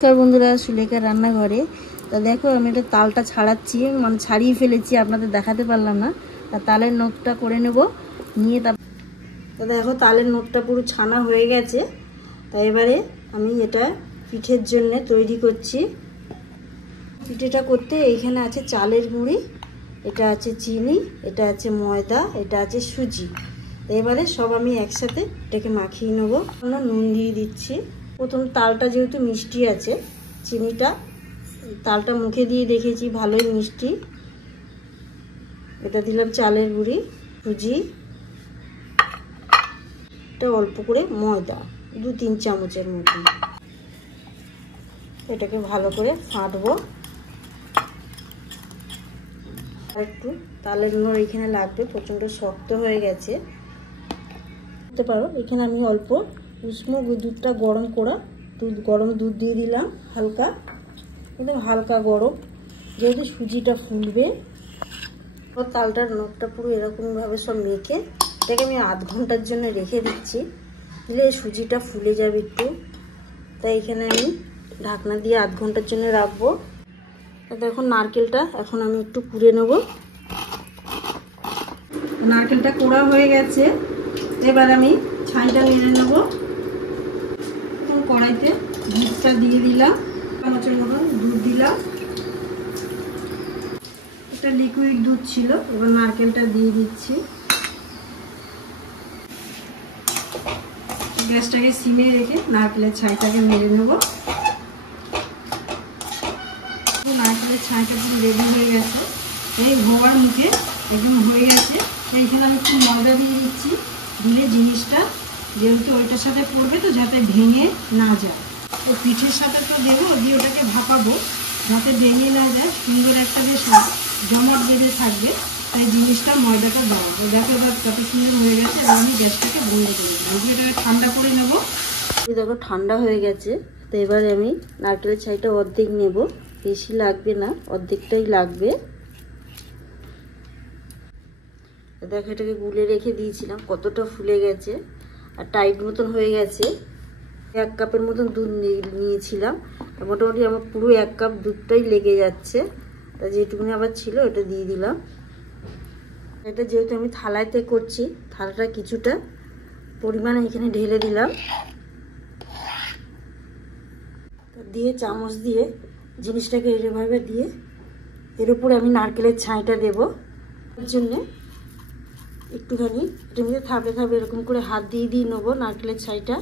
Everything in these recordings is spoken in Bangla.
নমস্কার বন্ধুরা, সুলেখার রান্নাঘরে। তা দেখো আমি এটা তালটা ছাড়াচ্ছি, মানে ছাড়িয়ে ফেলেছি, আপনাদের দেখাতে পারলাম না। তা তালের নোটটা করে নেব, নিয়ে তা দেখো তালের নোটটা পুরো ছানা হয়ে গেছে। তা এবারে আমি এটা পিঠের জন্য তৈরি করছি। পিঠেটা করতে এইখানে আছে চালের গুঁড়ি, এটা আছে চিনি, এটা আছে ময়দা, এটা আছে সুজি। এবারে সব আমি একসাথে এটাকে মাখিয়ে নেব। নুন দিয়ে দিচ্ছি। প্রথম তালটা যেহেতু মিষ্টি আছে, তালটা মুখে দিয়ে দেখেছি ভালোই মিষ্টি। এটা দিলাম চালের গুঁড়ি, সুজি, এটা অল্প করে ময়দা 2-3 চামচের মতো। এটাকে ভালো করে ফাটবো। আর একটু তালের গুঁড়ো এখানে লাগবে, প্রচণ্ড শক্ত হয়ে গেছে। করতে পারো, এখানে আমি অল্প উষ্ণ দুধটা গরম দুধ দিয়ে দিলাম, হালকা, একদম হালকা গরম, যেহেতু সুজিটা ফুলবে। তালটার নোটটা পুরো এরকমভাবে সব মেখে এটাকে আমি আধ ঘন্টার জন্য রেখে দিচ্ছি, দিলে সুজিটা ফুলে যাবে একটু। তাই এখানে আমি ঢাকনা দিয়ে আধ ঘন্টার জন্য রাখবো। দেখুন নারকেলটা এখন আমি একটু কুড়ে নেব। নারকেলটা কোড়া হয়ে গেছে, এবার আমি ছাইটা নেড়ে নেব। কড়াইতে দুধটা দিয়ে দিলাম, চামচের মতন দুধ দিলাম। এটা লিকুইড দুধ ছিল, এবার নারকেলটা দিয়ে দিচ্ছি। গ্যাসটাকে সিমে রেখে নারকেলের ছাইটাকে মেরে নেব। নারকেলের ছাইটা পুরো রেডি হয়ে গেছে, এই হওয়ার মুখে একদম হয়ে গেছে। এইখানে আমি একটু ময়দা দিয়ে দিচ্ছি, দিলে জিনিসটা যেহেতু ওইটার সাথে পড়বে তো যাতে ভেঙে না যায়। তো পিঠের সাথে তো দেবো, দিয়ে ওটাকে ভাপাবো যাতে ভেঙে না যায়, সুন্দর একটা বেশ জমাট বেঁধে থাকবে। তাই জিনিসটা ময়দাটা দেওয়া। দেখো এবার কত সুন্দর হয়ে গেছে। এবার আমি গ্যাসটাকে বন্ধ করে দেবো, এটাকে ঠান্ডা করে নেব। দেখো ঠান্ডা হয়ে গেছে। তো এবারে আমি নারকেলের ছাইটা অর্ধেক নেব, বেশি লাগবে না, অর্ধেকটাই লাগবে। দেখো এটাকে গুলে রেখে দিয়েছিলাম, কতটা ফুলে গেছে আর টাইট মতন হয়ে গেছে। 1 কাপের মতন দুধ নিয়েছিলাম, মোটামুটি আমার পুরো 1 কাপ দুধটাই লেগে যাচ্ছে। তা যেটুকুনি আবার ছিল ওটা দিয়ে দিলাম। এটা যেহেতু আমি থালাতে করছি, থালাটা কিছুটা পরিমাণে এখানে ঢেলে দিলাম, দিয়ে চামচ দিয়ে জিনিসটাকে এরভাবে দিয়ে এর উপরে আমি নারকেলের ছাইটা দেবো। এর জন্যে একটুখানি এটা নিয়ে থাপড়ে এরকম করে হাত দিয়ে নেবো নারকেলের ছাইটা।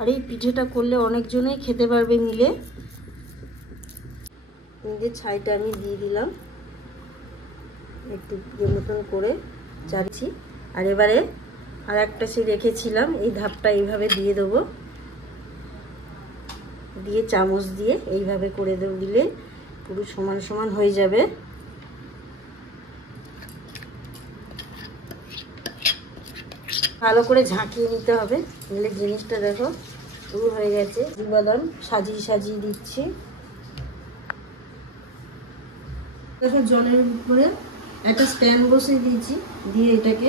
আর এই পিঠেটা করলে অনেকজনেই খেতে পারবে মিলে। ছাইটা আমি দিয়ে দিলাম, একটু মতন করে চাচ্ছি। আর এবারে আর একটা সে রেখেছিলাম, এই ধাপটা এইভাবে দিয়ে দেবো, দিয়ে চামচ দিয়ে এইভাবে করে দেবো, দিলে পুরো সমান সমান হয়ে যাবে। ভালো করে ঝাঁকিয়ে নিতে হবে, নিলে জিনিসটা দেখো পুরো হয়ে গেছে। বাদাম সাজিয়ে দিচ্ছি। দেখো জলের উপরে একটা স্ট্যান্ড বসিয়ে দিয়েছি, দিয়ে এটাকে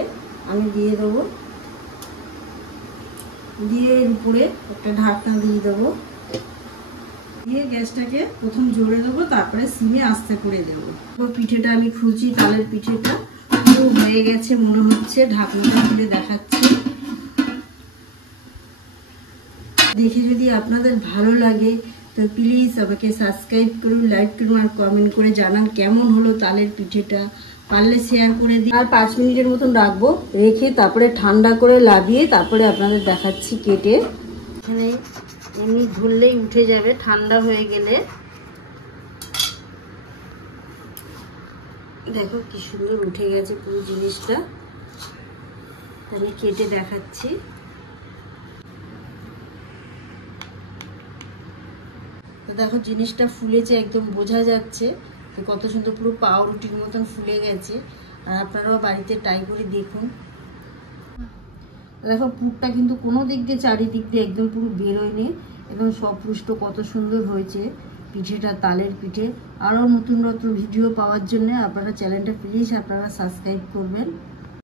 আমি দিয়ে দেবো, দিয়ে এর উপরে একটা ঢাকনা দিয়ে দেবো, দিয়ে গ্যাসটাকে প্রথম জোরে দেবো, তারপরে সিমে আস্তে করে দেবো। পিঠেটা আমি খুলছি, তালের পিঠেটা পুরো হয়ে গেছে মনে হচ্ছে। ঢাকনাটা খুলে দেখাচ্ছি। দেখে যদি আপনাদের ভালো লাগে তো প্লিজ আমাকে সাবস্ক্রাইব করুন, লাইক করুন আর কমেন্ট করে জানান কেমন হলো তালের পিঠেটা। পারলে শেয়ার করে দিন। আর 5 মিনিটের মতন রাখবো, রেখে তারপরে ঠান্ডা করে লাভিয়ে তারপরে আপনাদের দেখাচ্ছি কেটে। এখানে এমনি ধরলেই উঠে যাবে ঠান্ডা হয়ে গেলে। দেখো কি সুন্দর উঠে গেছে পুরো জিনিসটা। আমি কেটে দেখাচ্ছি। তো দেখো জিনিসটা ফুলেছে, একদম বোঝা যাচ্ছে কত সুন্দর, পুরো পাউরুটির মতন ফুলে গেছে। আর আপনারাও বাড়িতে ট্রাই করে দেখুন। দেখো পুরটা কিন্তু কোনো দিক দিয়ে চারিদিক দিয়ে একদম পুরো বেরোয়নি, একদম সপুষ্ট, কত সুন্দর হয়েছে পিঠেটা, তালের পিঠে। আরও নতুন ভিডিও পাওয়ার জন্য আপনারা চ্যানেলটা প্লিজ আপনারা সাবস্ক্রাইব করবেন।